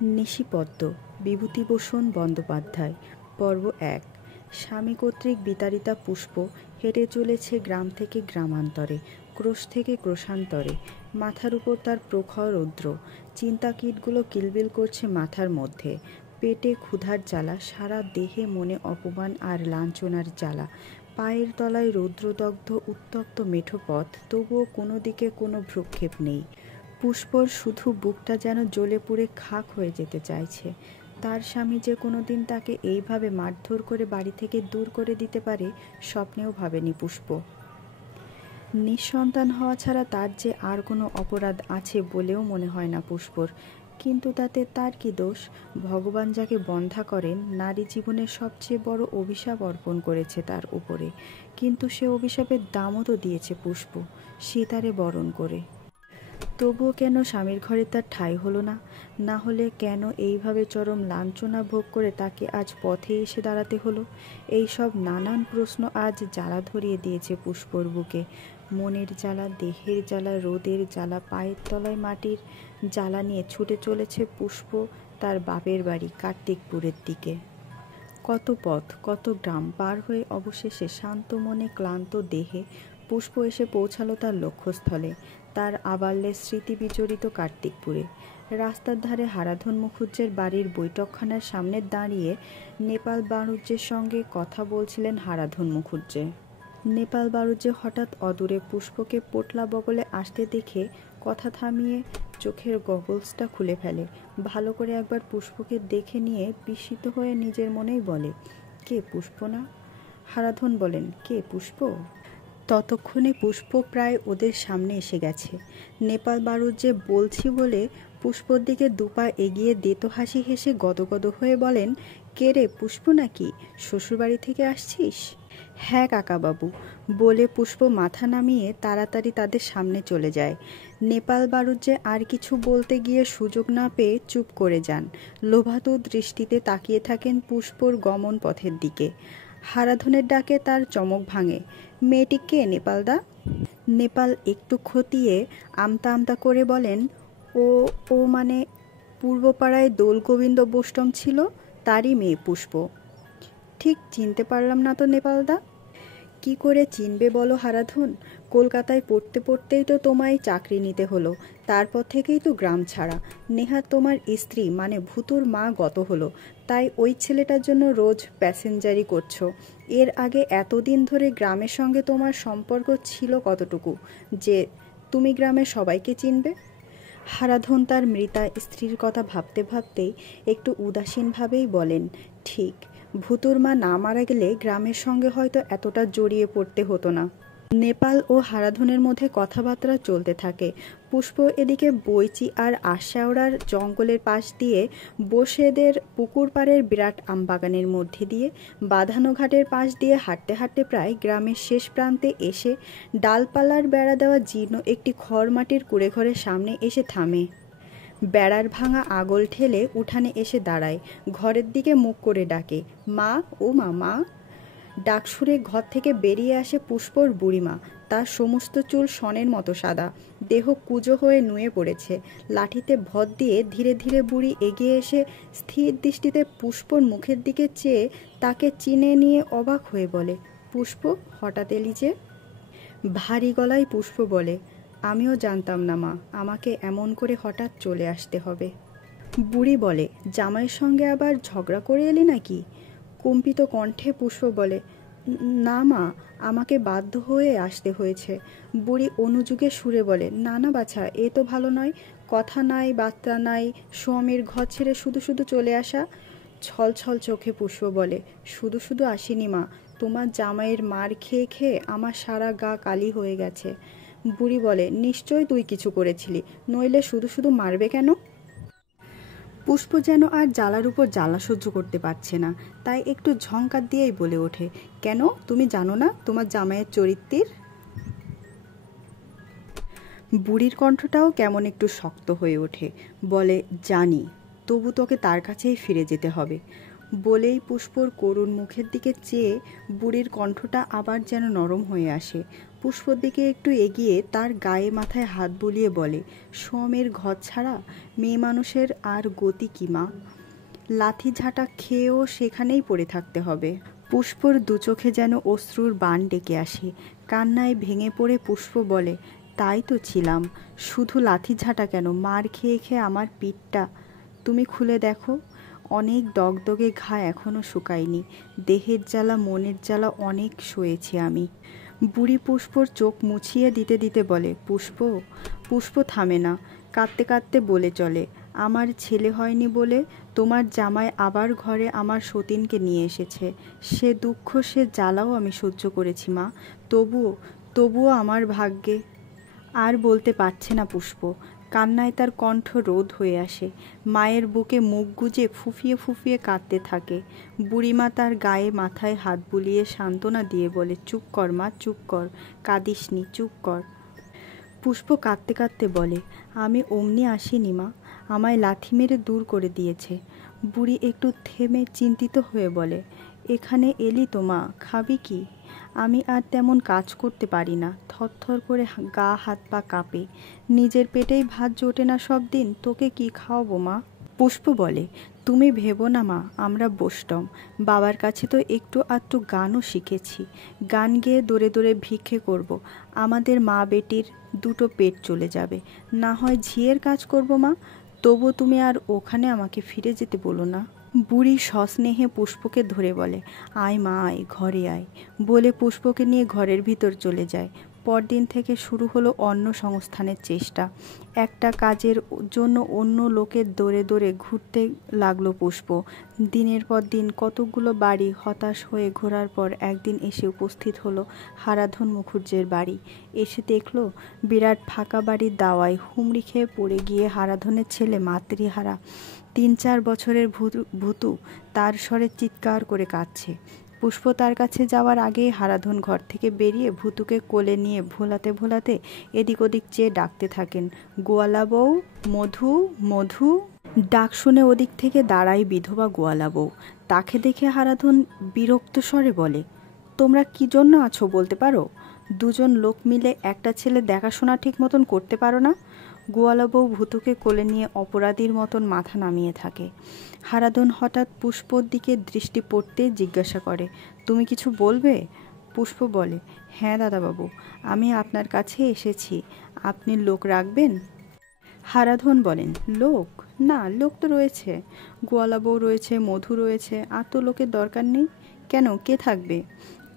নিশিপদ্ম বিভূতিভূষণ বন্দ্যোপাধ্যায়। পর্ব ১। স্বামী কর্তৃক বিতাড়িতা পুষ্প হেঁটে চলেছে গ্রাম থেকে গ্রামান্তরে, ক্রোশ থেকে ক্রোশান্তরে। মাথার উপর তার প্রখর রৌদ্র, চিন্তাকীটগুলো কিলবিল করছে মাথার মধ্যে। পেটে ক্ষুধার জ্বালা, সারা দেহে মনে অপমান আর লাঞ্ছনার জ্বালা। পায়ের তলায় রৌদ্রদগ্ধ উত্তপ্ত মেঠো পথ, তবুও কোনো দিকে কোনো ভ্রুক্ষেপ নেই। পুষ্পর শুধু বুকটা যেন জ্বলে পুড়ে খাক হয়ে যেতে চাইছে। তার স্বামী যে কোনোদিন তাকে এইভাবে মারধর করে বাড়ি থেকে দূর করে দিতে পারে, স্বপ্নেও ভাবেনি পুষ্প। নিঃসন্তান হওয়া ছাড়া তার যে আর কোনো অপরাধ আছে বলেও মনে হয় না পুষ্পর। কিন্তু তাতে তার কি দোষ? ভগবান যাকে বন্ধা করেন, নারী জীবনের সবচেয়ে বড় অভিশাপ অর্পণ করেছে তার উপরে। কিন্তু সে অভিশাপের দামও তো দিয়েছে পুষ্প, সীতারে বরণ করে। তবুও কেন স্বামীর ঘরে তার ঠাঁই হলো না? না হলে কেন এইভাবে চরম লাঞ্ছনা ভোগ করে তাকে আজ পথে এসে দাঁড়াতে হলো? এই সব নানান প্রশ্ন আজ জ্বালা ধরিয়ে দিয়েছে পুষ্পর বুকে। মনের জ্বালা, দেহের জ্বালা, রোদের জ্বালা, পায়ের তলায় মাটির জ্বালা নিয়ে ছুটে চলেছে পুষ্প তার বাপের বাড়ি কার্তিকপুরের দিকে। কত পথ, কত গ্রাম পার হয়ে অবশেষে শান্ত মনে ক্লান্ত দেহে পুষ্প এসে পৌঁছালো তার লক্ষ্যস্থলে, তার আবাল্যের স্মৃতি বিজড়িত কার্তিকপুরে। রাস্তার ধারে হারাধন মুখুজ্জের বাড়ির বৈঠকখানার সামনে দাঁড়িয়ে নেপাল বাণুজ্যের সঙ্গে কথা বলছিলেন হারাধন মুখুজ্জে। নেপাল বাণুজ্যে হঠাৎ অদূরে পুষ্পকে পোটলা বগলে আসতে দেখে কথা থামিয়ে চোখের গগলসটা খুলে ফেলে। ভালো করে একবার পুষ্পকে দেখে নিয়ে বিস্মিত হয়ে নিজের মনেই বলে, কে পুষ্প না? হারাধন বলেন, কে পুষ্প? ততক্ষণে পুষ্প প্রায় ওদের সামনে এসে গেছে। নেপাল বাণুজ্যে বলছি বলে পুষ্পর দিকে দুপা এগিয়ে দেতো হাসি হেসে গদগদ হয়ে বলেন, কে রে, পুষ্প নাকি? শ্বশুরবাড়ি থেকে আসছিস? হ্যাঁ কাকাবাবু, বলে পুষ্প মাথা নামিয়ে তাড়াতাড়ি তাদের সামনে চলে যায়। নেপাল বাণুজ্যে আর কিছু বলতে গিয়ে সুযোগ না পেয়ে চুপ করে যান। লোভাতুর দৃষ্টিতে তাকিয়ে থাকেন পুষ্পর গমন পথের দিকে। হারাধনের ডাকে তার চমক ভাঙে। মেয়েটি কে নেপালদা? নেপাল একটু খতিয়ে আমতা আমতা করে বলেন, ও ও মানে পূর্বপাড়ায় দোলগোবিন্দ বোষ্টম ছিল, তারই মেয়ে পুষ্প। ঠিক চিনতে পারলাম না তো নেপালদা। কি করে চিনবে বলো হারাধন? কলকাতায় পড়তে পড়তেই তো তোমায় চাকরি নিতে হলো, তারপর থেকেই তো গ্রাম ছাড়া। নেহাত তোমার স্ত্রী মানে ভূতুর মা গত হলো, তাই ওই ছেলেটার জন্য রোজ প্যাসেঞ্জারি করছো। এর আগে এতদিন ধরে গ্রামের সঙ্গে তোমার সম্পর্ক ছিল কতটুকু যে তুমি গ্রামের সবাইকে চিনবে? হারাধন তার মৃতা স্ত্রীর কথা ভাবতে ভাবতেই একটু উদাসীনভাবেই বলেন, ঠিক, ভূতুর মা না মারা গেলে গ্রামের সঙ্গে হয়তো এতটা জড়িয়ে পড়তে হতো না। নেপাল ও হারাধনের মধ্যে কথাবার্তা চলতে থাকে। পুষ্প এদিকে বইচি আর আশাওড়ার জঙ্গলের পাশ দিয়ে বসেদের পুকুর পাড়ের বিরাট আমবাগানের মধ্যে দিয়ে বাঁধানো ঘাটের পাশ দিয়ে হাঁটতে হাঁটতে প্রায় গ্রামের শেষ প্রান্তে এসে ডালপালার বেড়া দেওয়া জীর্ণ একটি খড় মাটির কুঁড়েঘরের সামনে এসে থামে। বেড়ার ভাঙা আগল ঠেলে উঠানে এসে দাঁড়ায়, ঘরের দিকে মুখ করে ডাকে, মা, ও মা, মা। ডাক সুরে ঘর থেকে বেরিয়ে আসে পুষ্পর বুড়িমা। তার সমস্ত চুল সনের মতো সাদা, দেহ কুঁজো হয়ে নুয়ে পড়েছে। লাঠিতে ভর দিয়ে ধীরে ধীরে বুড়ি এগিয়ে এসে স্থির দৃষ্টিতে পুষ্পর মুখের দিকে চেয়ে তাকে চিনে নিয়ে অবাক হয়ে বলে, পুষ্প, হঠাৎ এলি যে? ভারী গলায় পুষ্প বলে, আমিও জানতাম না মা, আমাকে এমন করে হঠাৎ চলে আসতে হবে। বুড়ি বলে, জামাইয়ের সঙ্গে আবার ঝগড়া করে এলি নাকি? কম্পিত কণ্ঠে পুষ্প বলে, না মা, আমাকে বাধ্য হয়ে আসতে হয়েছে। বুড়ি অনুযোগে সুরে বলে, না না বাছা, এ তো ভালো নয়। কথা নাই, বার্তা নাই, স্বামীর ঘর ছেড়ে শুধু শুধু চলে আসা। ছল ছল চোখে পুষ্প বলে, শুধু শুধু আসিনি মা, তোমার জামাইয়ের মার খেয়ে খেয়ে আমার সারা গা কালি হয়ে গেছে। বুড়ি বলে, নিশ্চয় তুই কিছু করেছিলি, নইলে শুধু শুধু মারবে কেন? পুষ্প যেন আর জ্বালার উপর জ্বালা সহ্য করতে পারছে না, তাই একটু ঝংকার দিয়েই বলে ওঠে, কেন, তুমি জানো না তোমার জামাইয়ের চরিত্রের? বুড়ির কণ্ঠটাও কেমন একটু শক্ত হয়ে ওঠে, বলে, জানি, তবু তোকে তার কাছেই ফিরে যেতে হবে। বলেই পুষ্পর করুণ মুখের দিকে চেয়ে বুড়ির কণ্ঠটা আবার যেন নরম হয়ে আসে। পুষ্পর দিকে একটু এগিয়ে তার গায়ে মাথায় হাত বুলিয়ে বলে, সোমের ঘর ছাড়া মেয়ে মানুষের আর গতি কি মা? লাথি ঝাঁটা খেয়েও সেখানেই পড়ে থাকতে হবে। পুষ্পর দুচোখে যেন অশ্রুর বান ডেকে আসে। কান্নায় ভেঙে পড়ে পুষ্প বলে, তাই তো ছিলাম, শুধু লাথি ঝাঁটা কেন, মার খেয়ে খেয়ে আমার পিঠটা তুমি খুলে দেখো, অনেক দগদগে ঘা এখনো শুকায়নি, দেহের জ্বালা মনের জ্বালা অনেক সয়েছি আমি। বুড়ি পুষ্পর চোখ মুছিয়ে দিতে দিতে বলে, পুষ্প। পুষ্প থামে না, কাঁদতে কাঁদতে বলে চলে, আমার ছেলে হয়নি বলে তোমার জামাই আবার ঘরে আমার সতীনকে নিয়ে এসেছে। সে দুঃখ সে জ্বালাও আমি সহ্য করেছি মা, তবুও তবুও আমার ভাগ্যে। আর বলতে পারছে না পুষ্প, কান্নায় তার কণ্ঠ রোধ হয়ে আসে। মায়ের বুকে মুখ গুজে ফুঁফিয়ে ফুঁফিয়ে কাঁদতে থাকে। বুড়িমা তার গায়ে মাথায় হাত বুলিয়ে সান্ত্বনা দিয়ে বলে, চুপ কর মা, চুপ কর, কাঁদিসনি, চুপ কর। পুষ্প কাঁদতে কাঁদতে বলে, আমি অমনি আসিনি মা, আমায় লাথি মেরে দূর করে দিয়েছে। বুড়ি একটু থেমে চিন্তিত হয়ে বলে, এখানে এলি তো মা, খাবি কি? আমি আর তেমন কাজ করতে পারি না, থরথর করে গা হাত পা কাঁপে, নিজের পেটেই ভাত জোটে না সব দিন, তোকে কি খাওয়াবো মা? পুষ্প বলে, তুমি ভেবো না মা, আমরা বৈষ্ণব, বাবার কাছে তো একটু আধটু গানও শিখেছি, গান গেয়ে দৌড়ে দৌড়ে ভিক্ষে করব, আমাদের মা বেটির দুটো পেট চলে যাবে, না হয় ঝিয়ের কাজ করব মা, তবু তুমি আর ওখানে আমাকে ফিরে যেতে বলো না। বুড়ি সস্নেহে পুষ্পকে ধরে বলে, আয় মা আয়, ঘরে আয়, বলে পুষ্পকে নিয়ে ঘরের ভিতর চলে যায়। পরদিন থেকে শুরু হলো অন্ন সংস্থানের চেষ্টা। একটা কাজের জন্য অন্য লোকের দৌড়ে দৌড়ে ঘুরতে লাগলো পুষ্প। দিনের পর দিন কতকগুলো বাড়ি হতাশ হয়ে ঘোরার পর একদিন এসে উপস্থিত হলো হারাধন মুখুজ্জের বাড়ি। এসে দেখলো বিরাট ফাঁকা বাড়ির দাওয়ায় হুমড়ি খেয়ে পড়ে গিয়ে হারাধনের ছেলে মাতৃহারা ৩-৪ বছরের ভূতু তার স্বরে চিৎকার করে কাঁদছে। পুষ্প তার কাছে যাওয়ার আগেই হারাধন ঘর থেকে বেরিয়ে ভূতুকে কোলে নিয়ে ভোলাতে ভোলাতে এদিক ওদিক চেয়ে ডাকতে থাকেন, গোয়ালা বউ, মধু, মধু। ডাক শুনে ওদিক থেকে দাঁড়ায় বিধবা গোয়ালা বউ। তাকে দেখে হারাধন বিরক্ত স্বরে বলে, তোমরা কি জন্য আছো বলতে পারো? দুজন লোক মিলে একটা ছেলে দেখাশোনা ঠিক মতন করতে পারো না? গোয়ালা বউ ভূতুকে কোলে নিয়ে অপরাধীর মতন মাথা নামিয়ে থাকে। হারাধন হঠাৎ পুষ্পর দিকে দৃষ্টি পড়তে জিজ্ঞাসা করে, তুমি কিছু বলবে? পুষ্প বলে, হ্যাঁ দাদাবাবু, আমি আপনার কাছে এসেছি, আপনি লোক রাখবেন? হারাধন বলেন, লোক? না, লোক তো রয়েছে, গোয়ালা বউ রয়েছে, মধু রয়েছে, আর তো লোকের দরকার নেই। কেন, কে থাকবে?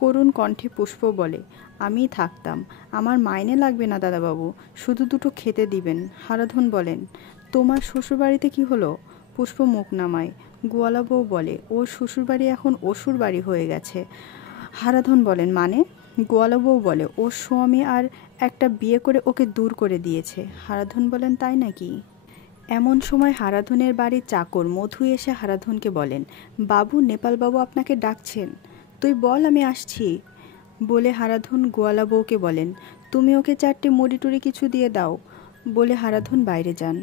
করুণ কণ্ঠে পুষ্প বলে, আমিই থাকতাম, আমার মাইনে লাগবে না দাদাবাবু, শুধু দুটো খেতে দিবেন। হারাধন বলেন, তোমার শ্বশুরবাড়িতে কি হলো? পুষ্প মুখ নামায়। গোয়ালা বউ বলে, ওর শ্বশুরবাড়ি এখন অসুর বাড়ি হয়ে গেছে। হারাধন বলেন, মানে? গোয়ালা বউ বলে, ওর স্বামী আর একটা বিয়ে করে ওকে দূর করে দিয়েছে। হারাধন বলেন, তাই নাকি? এমন সময় হারাধনের বাড়ির চাকর মধু এসে হারাধনকে বলেন, বাবু, নেপাল বাবু আপনাকে ডাকছেন। তুই বল, আমি আসছি। বলে হারাধন গোয়ালা বউকে বলেন, তুমি ওকে 4টে মুড়ি টুড়ি কিছু দিয়ে দাও। বলে হারাধন বাইরে যান।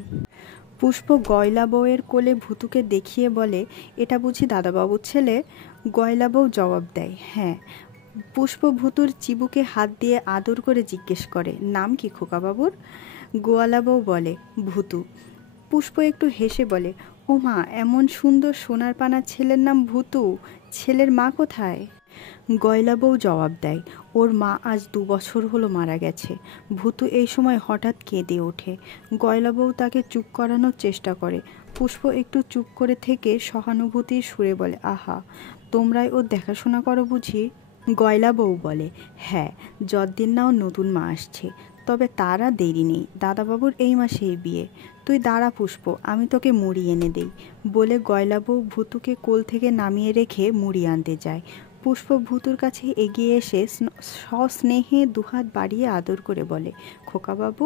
পুষ্প গয়লা বউয়ের কোলে ভূতুকে দেখিয়ে বলে, এটা বুঝি দাদাবাবুর ছেলে? গয়লা বউ জবাব দেয়, হ্যাঁ। পুষ্প ভূতুর চিবুকে হাত দিয়ে আদর করে জিজ্ঞেস করে, নাম কি খোকাবাবুর? গোয়ালা বউ বলে, ভূতু। পুষ্প একটু হেসে বলে, ও মা, এমন সুন্দর সোনার পানা ছেলের নাম ভূতু? ছেলের মা কোথায়? গয়লা বউ জবাব দেয়, ওর মা আজ 2 বছর হলো মারা গেছে। ভূতু এই সময় হঠাৎ কেঁদে ওঠে। গয়লা বউ তাকে চুপ করানোর চেষ্টা করে। পুষ্প একটু চুপ করে থেকে সহানুভূতির সুরে বলে, আহা, তোমরাই ওর দেখাশোনা করো বুঝি? গয়লা বউ বলে, হ্যাঁ, যতদিন না ও নতুন মা আসছে, তবে তারা দেরি নেই, দাদাবাবুর এই মাসেই বিয়ে। তুই দাঁড়া পুষ্প, আমি তোকে মুড়ি এনে দেই। বলে গয়লা বউ ভূতুকে কোল থেকে নামিয়ে রেখে মুড়ি আনতে যায়। পুষ্প ভূতুর কাছে এগিয়ে এসে সস্নেহে দুহাত বাড়িয়ে আদর করে বলে, খোকাবাবু,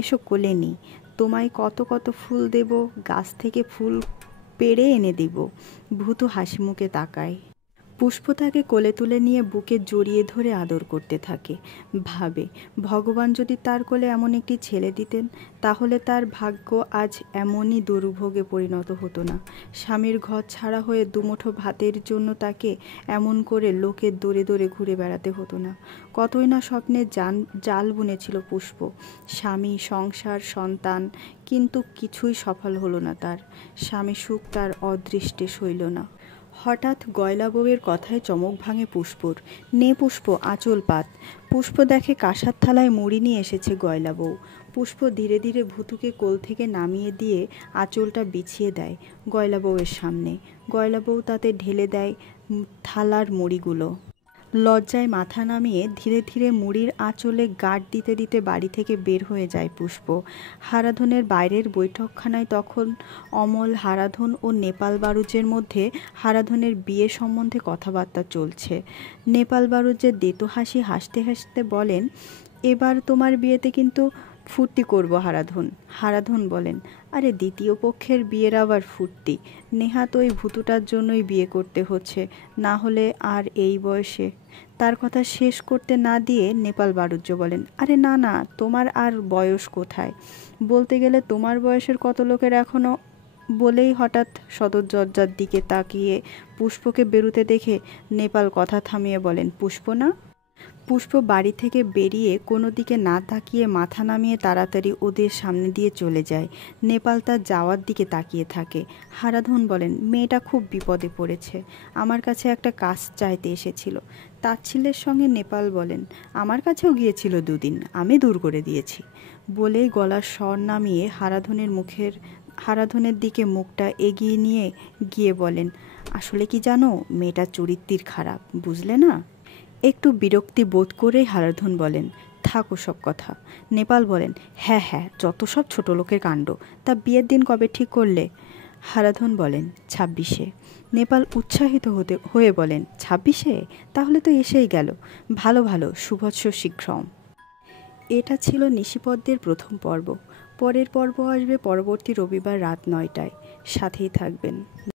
এসো কোলে নি, তোমায় কত কত ফুল দেব, গাছ থেকে ফুল পেড়ে এনে দেব। ভূতু হাসি মুখে তাকায়। পুষ্প তাকে কোলে তুলে নিয়ে বুকে জড়িয়ে ধরে আদর করতে থাকে। ভাবে, ভগবান যদি তার কোলে এমন একটি ছেলে দিতেন, তাহলে তার ভাগ্য আজ এমনই দুর্ভোগে পরিণত হতো না। স্বামীর ঘর ছাড়া হয়ে দুমুঠো ভাতের জন্য তাকে এমন করে লোকের দৌড়ে দৌড়ে ঘুরে বেড়াতে হতো না। কতই না স্বপ্নে জাল বুনেছিল পুষ্প, স্বামী, সংসার, সন্তান, কিন্তু কিছুই সফল হলো না তার। স্বামী সুখ তার অদৃষ্টে সইল না। হঠাৎ গয়লা বউয়ের কথায় চমক ভাঙে পুষ্পর। নে পুষ্প, আঁচল পাত। পুষ্প দেখে কাঁসার থালায় মুড়ি নিয়ে এসেছে গয়লা বউ। পুষ্প ধীরে ধীরে ভুতুকে কোল থেকে নামিয়ে দিয়ে আঁচলটা বিছিয়ে দেয় গয়লা বউয়ের সামনে। গয়লা বউ তাতে ঢেলে দেয় থালার মুড়িগুলো। লজ্জায় মাথা নামিয়ে ধীরে ধীরে মুড়ির আঁচলে গাঁট দিতে দিতে বাড়ি থেকে বের হয়ে যায় পুষ্প। হারাধনের বাইরের বৈঠকখানায় তখন অমল, হারাধন ও নেপাল বারুজের মধ্যে হারাধনের বিয়ে সম্বন্ধে কথাবার্তা চলছে। নেপাল বারুজের দেতো হাসি হাসতে হাসতে বলেন, এবার তোমার বিয়েতে কিন্তু ফুর্তি করব হারাধন। হারাধন বলেন, আরে দ্বিতীয় পক্ষের বিয়ের আবার ফুর্তি? নেহাত ওই ভুতুটার জন্যই বিয়ে করতে হচ্ছে, না হলে আর এই বয়সে। তার কথা শেষ করতে না দিয়ে নেপাল বারুজ্য বলেন, আরে না না, তোমার আর বয়স কোথায়? বলতে গেলে তোমার বয়সের কত লোকের এখনও। বলেই হঠাৎ সদরদরজার দিকে তাকিয়ে পুষ্পকে বেরুতে দেখে নেপাল কথা থামিয়ে বলেন, পুষ্প না? পুষ্প বাড়ি থেকে বেরিয়ে কোনো দিকে না তাকিয়ে মাথা নামিয়ে তাড়াতাড়ি ওদের সামনে দিয়ে চলে যায়। নেপাল তার যাওয়ার দিকে তাকিয়ে থাকে। হারাধন বলেন, মেয়েটা খুব বিপদে পড়েছে, আমার কাছে একটা কাজ চাইতে এসেছিল। তাচ্ছিল্যের সঙ্গে নেপাল বলেন, আমার কাছেও গিয়েছিল দুদিন, আমি দূর করে দিয়েছি। বলেই গলার স্বর নামিয়ে হারাধনের দিকে মুখটা এগিয়ে নিয়ে গিয়ে বলেন, আসলে কি জানো, মেয়েটার চরিত্র খারাপ, বুঝলে না? একটু বিরক্তি বোধ করেই হারাধন বলেন, থাকো সব কথা। নেপাল বলেন, হ্যাঁ হ্যাঁ, যত সব ছোট লোকের কাণ্ড। তা বিয়ের দিন কবে ঠিক করলে? হারাধন বলেন, 26-এ। নেপাল উৎসাহিত হয়ে বলেন, 26-এ? তাহলে তো এসেই গেল। ভালো ভালো, শুভস্য শীঘ্রম। এটা ছিল নিশিপদ্মের প্রথম পর্ব। পরের পর্ব আসবে পরবর্তী রবিবার রাত 9টায়। সাথেই থাকবেন।